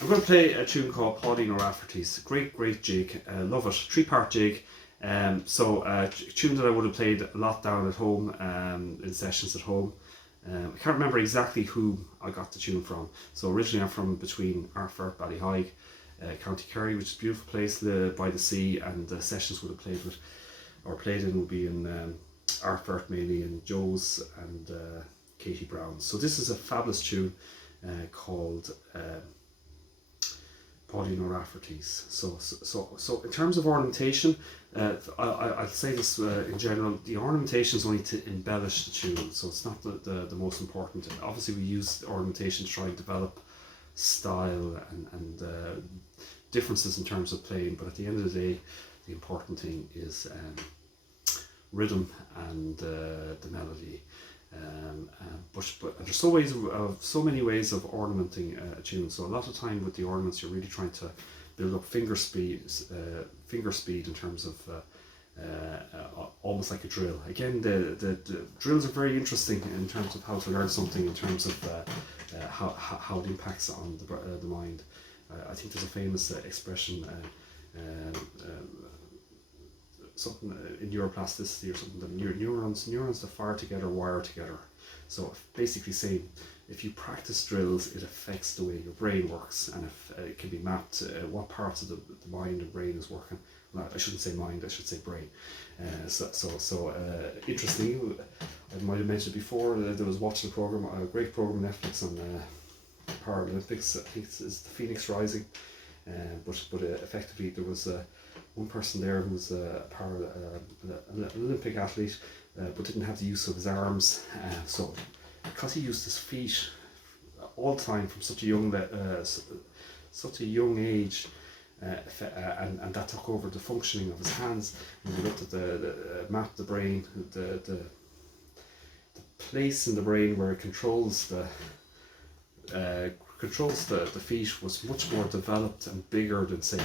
I'm going to play a tune called Paidin or Rafferty's. Great jig, love it. 3-part jig. A tune that I would have played a lot down at home, in sessions at home. I can't remember exactly who I got the tune from. So originally I'm from between Rafferty, Ballyhige, County Kerry, which is a beautiful place by the sea, and the sessions would have played in would be in Rafferty, mainly in Joe's and Katie Brown's. So this is a fabulous tune called Paidin or Rafferty's. So in terms of ornamentation, I'll say this in general, the ornamentation is only to embellish the tune, so it's not the most important. Obviously we use ornamentation to try and develop style and differences in terms of playing, but at the end of the day, the important thing is rhythm and the melody. But there's so many ways of ornamenting a tune. So a lot of time with the ornaments, you're really trying to build up finger speed in terms of almost like a drill. Again, the drills are very interesting in terms of how to learn something, in terms of how it impacts on the mind. I think there's a famous expression, something in neuroplasticity or something, that neurons that fire together wire together. So basically saying, if you practice drills, it affects the way your brain works, and if it can be mapped what parts of the mind and brain is working. Well, I shouldn't say mind, I should say brain. Interesting. I might have mentioned before, there was watching a great program on Netflix on Paralympics. I think it's the Phoenix Rising, but effectively there was one person there who was an Olympic athlete, but didn't have the use of his arms. So because he used his feet all the time from such a young age, and that took over the functioning of his hands. When we looked at the map of the brain, the place in the brain where it controls the feet was much more developed and bigger than, say,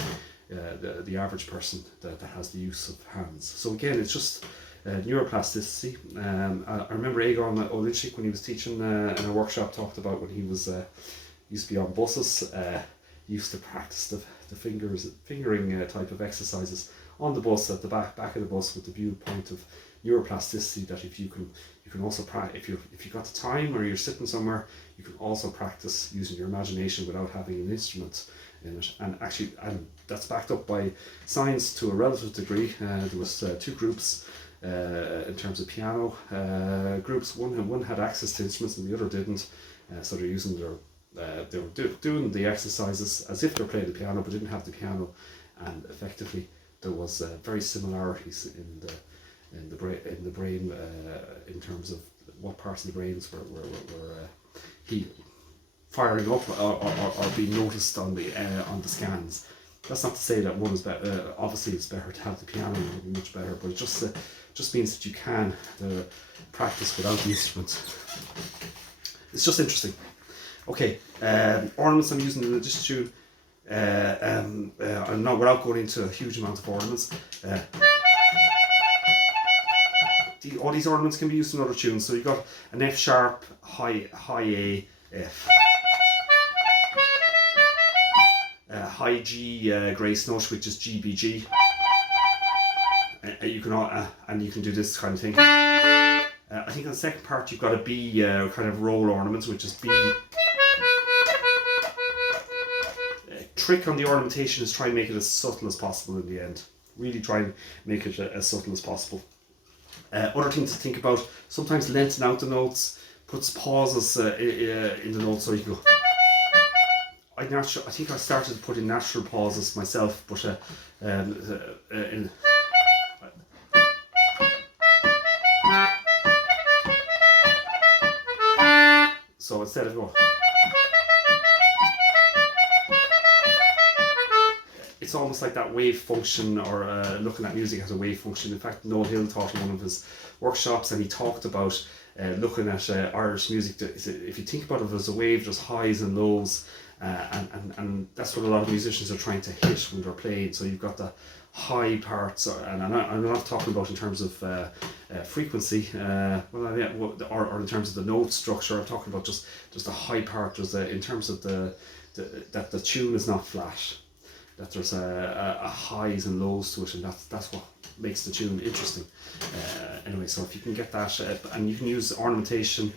the average person that has the use of hands. So again, it's just neuroplasticity. I remember Aegon Olinchik, when he was teaching in a workshop, talked about when he was used to be on buses, used to practice the fingering type of exercises on the bus, at the back of the bus, with the viewpoint of neuroplasticity, that if you can also practice, if you got the time or you're sitting somewhere, you can also practice using your imagination without having an instrument in it. And actually, that's backed up by science to a relative degree. There was 2 groups in terms of piano groups. One had access to instruments and the other didn't. So they're using they were doing the exercises as if they're playing the piano, but didn't have the piano. And effectively, there was very similarities in the brain in terms of what parts of the brains were firing up or being noticed on the scans. That's not to say that one is better. Obviously, it's better to have the piano; it would be much better. But it just means that you can practice without the instruments. It's just interesting. Okay, ornaments I'm using in this tune. I'm not, without going into a huge amount of ornaments. All these ornaments can be used in other tunes. So you've got an F sharp, high A, F. High G grace note, which is G B G. You can do this kind of thing. I think on the second part you've got a B kind of roll ornament, which is B. Trick on the ornamentation is try and make it as subtle as possible in the end. Really try and make it as subtle as possible. Other things to think about: sometimes lengthen out the notes, puts pauses in the notes, so you can go. I think I started to put in natural pauses myself, but so instead of going, it's almost like that wave function, or looking at music as a wave function. In fact, Noel Hill taught in one of his workshops, and he talked about looking at Irish music, if you think about it as a wave, there's highs and lows, and that's what a lot of musicians are trying to hit when they're playing. So you've got the high parts, and I'm not talking about in terms of frequency, or in terms of the note structure. I'm talking about just the high part. There's in terms of that the tune is not flat, that there's a highs and lows to it, and that's what makes the tune interesting. Anyway, so if you can get that, and you can use ornamentation,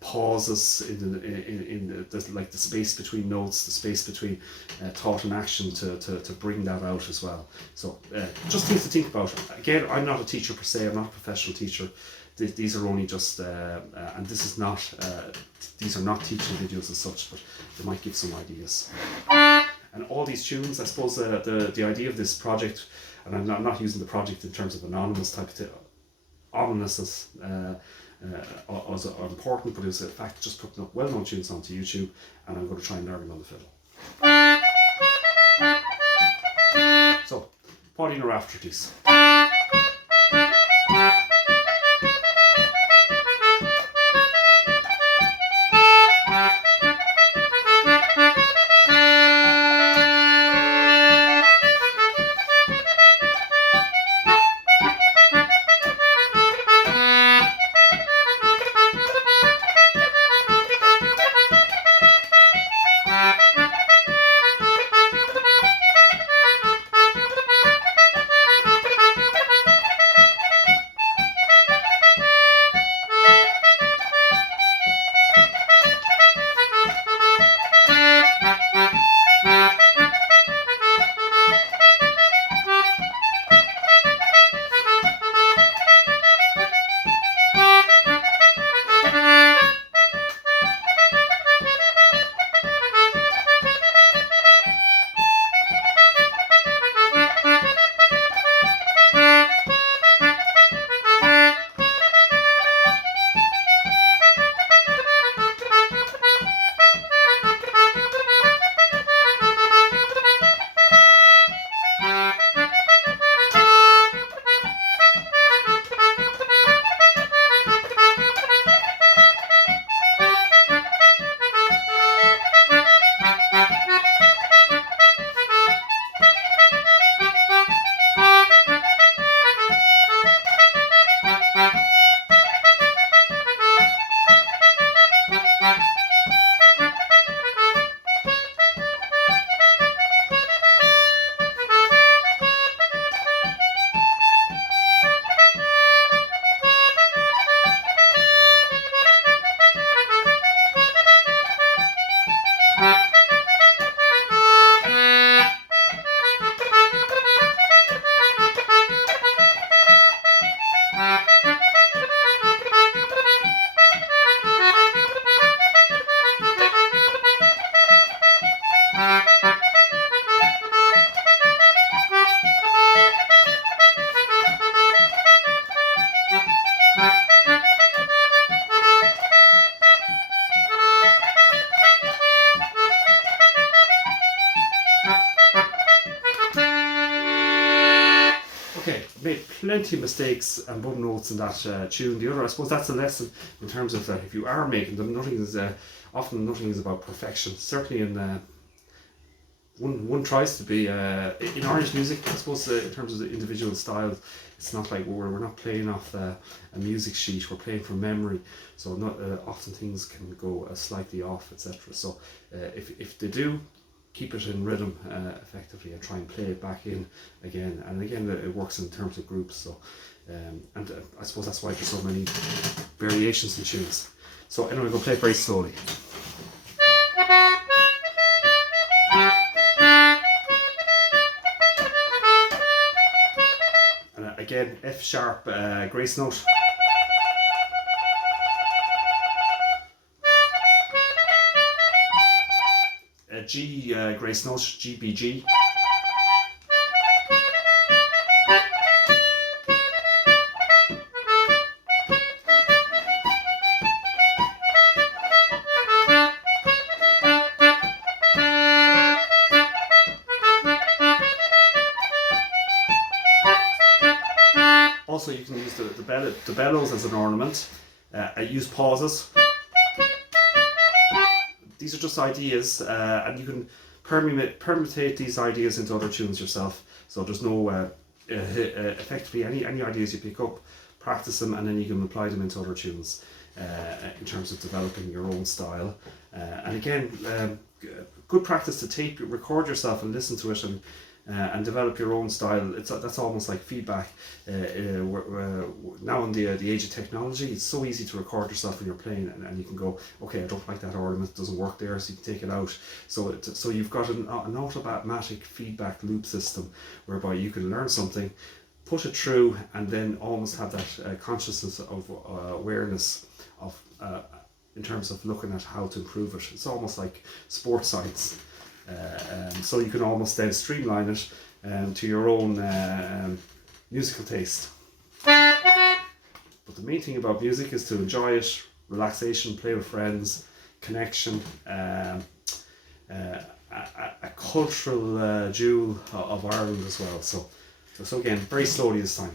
pauses in the like the space between notes, the space between thought and action to bring that out as well. So just things to think about. Again, I'm not a teacher per se. I'm not a professional teacher. These are only just, and this is not. These are not teaching videos as such, but they might give some ideas. And all these tunes, I suppose, the idea of this project, and I'm not using the project in terms of anonymous type of thing. Anonymous are important, but it was in fact just putting up well-known tunes onto YouTube, and I'm going to try and learn them on the fiddle. So, Paidin or Rafferty's. Okay, made plenty of mistakes and bum notes in that tune. The other, I suppose that's a lesson in terms of if you are making them, often nothing is about perfection. Certainly in one tries to be in Irish music, I suppose, in terms of the individual styles. It's not like we're not playing off a music sheet. We're playing from memory, so not often things can go slightly off, etc. So if they do, keep it in rhythm effectively and try and play it back in again and again. It works in terms of groups. So and I suppose that's why there's so many variations in tunes. So anyway, we'll play it very slowly. And again, F sharp grace note. G grace note, G B G. Also, you can use the bellows as an ornament. I use pauses. These are just ideas, and you can permutate these ideas into other tunes yourself. So there's no effectively any ideas you pick up, practice them, and then you can apply them into other tunes in terms of developing your own style. And again, good practice to tape, record yourself and listen to it, and develop your own style. That's almost like feedback. Now in the age of technology, it's so easy to record yourself when you're playing, and you can go, okay, I don't like that ornament, it doesn't work there, so you can take it out. So you've got an automatic feedback loop system whereby you can learn something, put it through, and then almost have that consciousness of awareness of in terms of looking at how to improve it. It's almost like sports science. So you can almost then streamline it to your own musical taste. But the main thing about music is to enjoy it, relaxation, play with friends, connection, a cultural jewel of Ireland as well. So again, very slowly this time.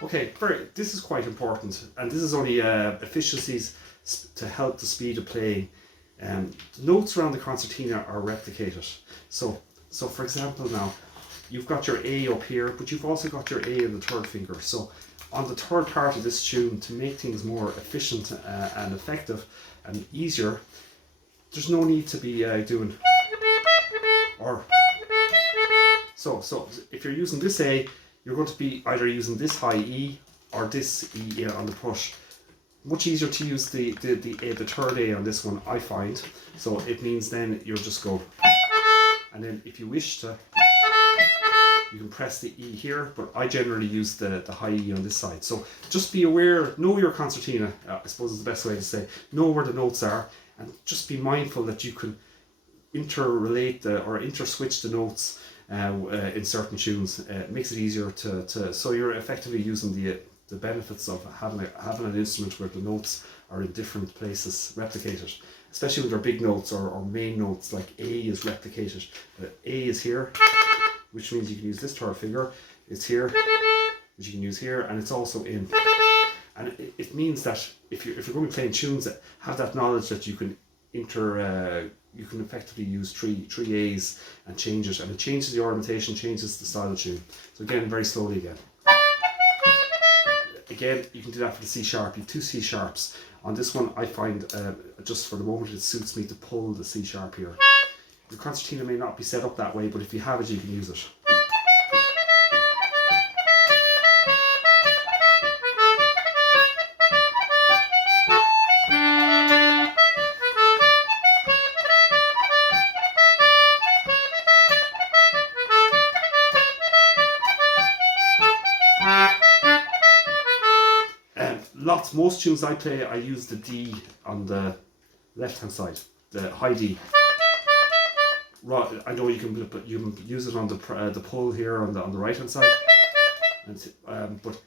Okay, this is quite important, and this is only efficiencies to help the speed of playing. The notes around the concertina are replicated. So for example now, you've got your A up here, but you've also got your A in the third finger. So on the third part of this tune, to make things more efficient and effective and easier, there's no need to be doing or. So if you're using this A, you're going to be either using this high E or this E on the push. Much easier to use the third A on this one, I find. So it means then you'll just go, and then if you wish to, you can press the E here, but I generally use the high E on this side. So just be aware, know your concertina, I suppose is the best way to say, know where the notes are, and just be mindful that you can interrelate or interswitch the notes in certain tunes. It makes it easier to so you're effectively using the benefits of having an instrument where the notes are in different places replicated, especially when they're big notes or main notes. Like A is replicated. A is here, which means you can use this third finger. It's here, which you can use here, and it's also in. And it means that if you're going to be playing tunes that have that knowledge that you can you can effectively use three A's and change it, and it changes the ornamentation, changes the style of tune. So again, very slowly again. Again, you can do that for the C sharp. You have two C sharps. On this one, I find just for the moment it suits me to pull the C sharp here. Your concertina may not be set up that way, but if you have it, you can use it. Most tunes I play, I use the D on the left hand side, the high D. I know you can use it on the pull here on the right hand side, but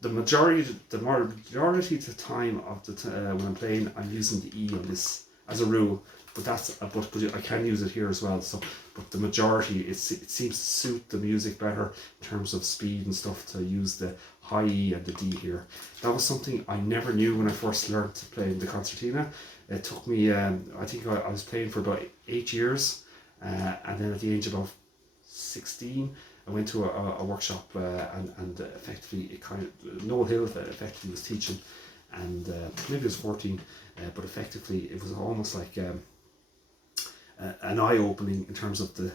the majority of the time of the when I'm playing, I'm using the E on this as a rule. But but I can use it here as well. So, but the majority, it seems to suit the music better in terms of speed and stuff to use the high E and the D here. That was something I never knew when I first learned to play the concertina. It took me, I think I was playing for about 8 years, and then at the age of about 16, I went to a workshop and effectively it kind of Noel Hill effectively was teaching, and maybe I was 14, but effectively it was almost like an eye opening in terms of the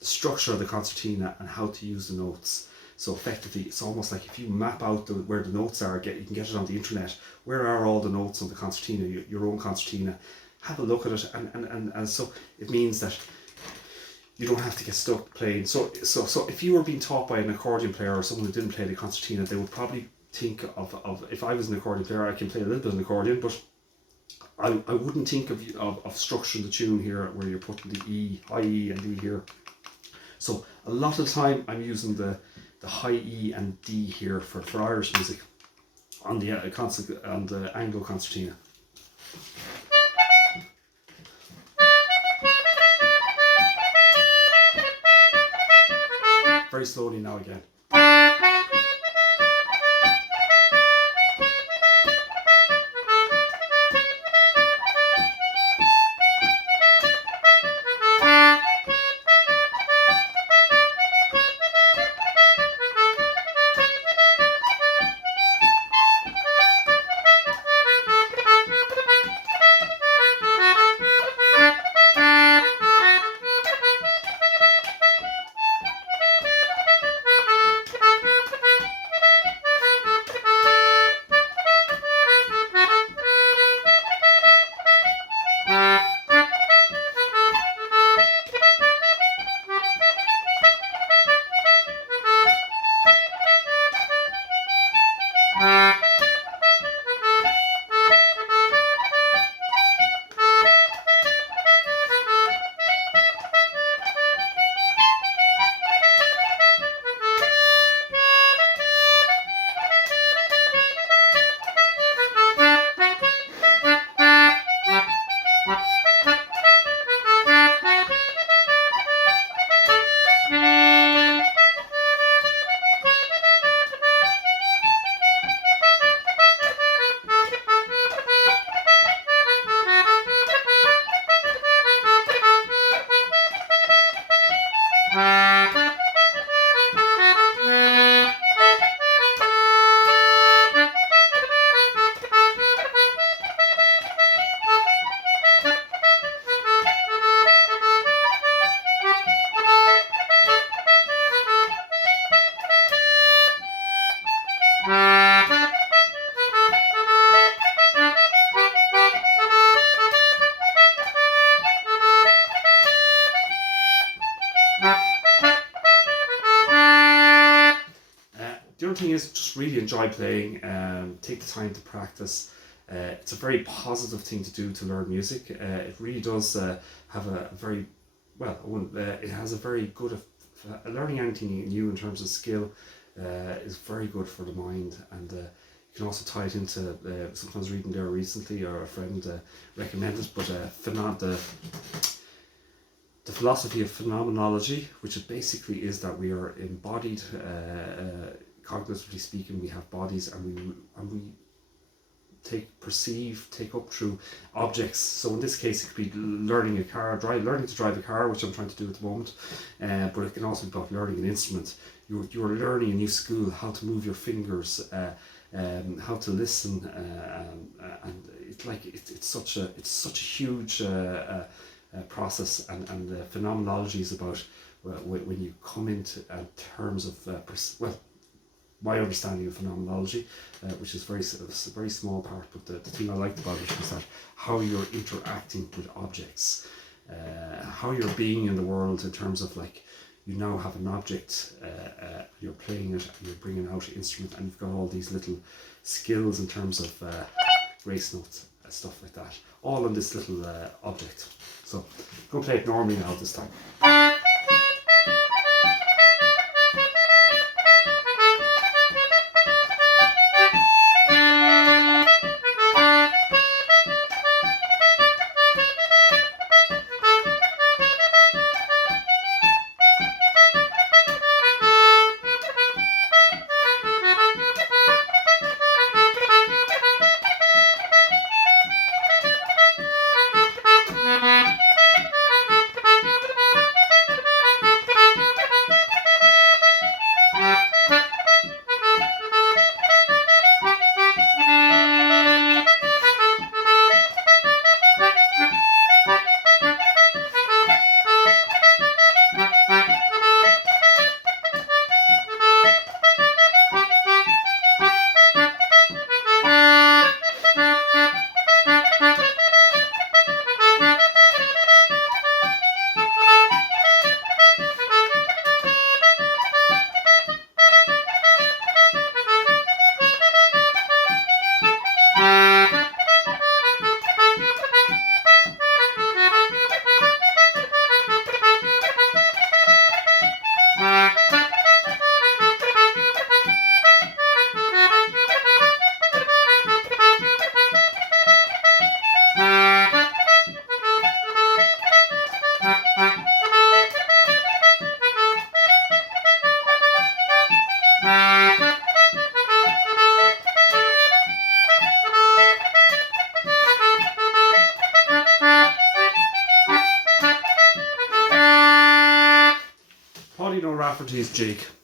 structure of the concertina and how to use the notes. So effectively, it's almost like if you map out where the notes are, you can get it on the internet. Where are all the notes on the concertina, your own concertina? Have a look at it, and so it means that you don't have to get stuck playing. So if you were being taught by an accordion player or someone who didn't play the concertina, they would probably think of if I was an accordion player, I can play a little bit of an accordion, but I wouldn't think of structuring the tune here where you're putting the E, high E and D here. So a lot of the time I'm using the high E and D here for Irish music on the on the Anglo concertina. Very slowly now again. The other thing is just really enjoy playing, take the time to practice. It's a very positive thing to do to learn music. It really does have a very, well, it has a very good, learning anything new in terms of skill is very good for the mind, and you can also tie it into, sometimes reading there recently, or a friend recommended, but the philosophy of phenomenology, which it basically is that we are embodied, cognitively speaking, we have bodies, and we take up through objects. So in this case, it could be learning to drive a car, which I'm trying to do at the moment, but it can also be about learning an instrument. You're learning a new skill, how to move your fingers, how to listen, and it's such a huge process, and phenomenology is about when you come into terms of my understanding of phenomenology, which is a very small part, but the thing I liked about it was that how you're interacting with objects, how you're being in the world in terms of, like, you now have an object, you're playing it, and you're bringing out an instrument, and you've got all these little skills in terms of grace notes, stuff like that, all on this little object. So I'm going to play it normally now this time. Over to you, Jake.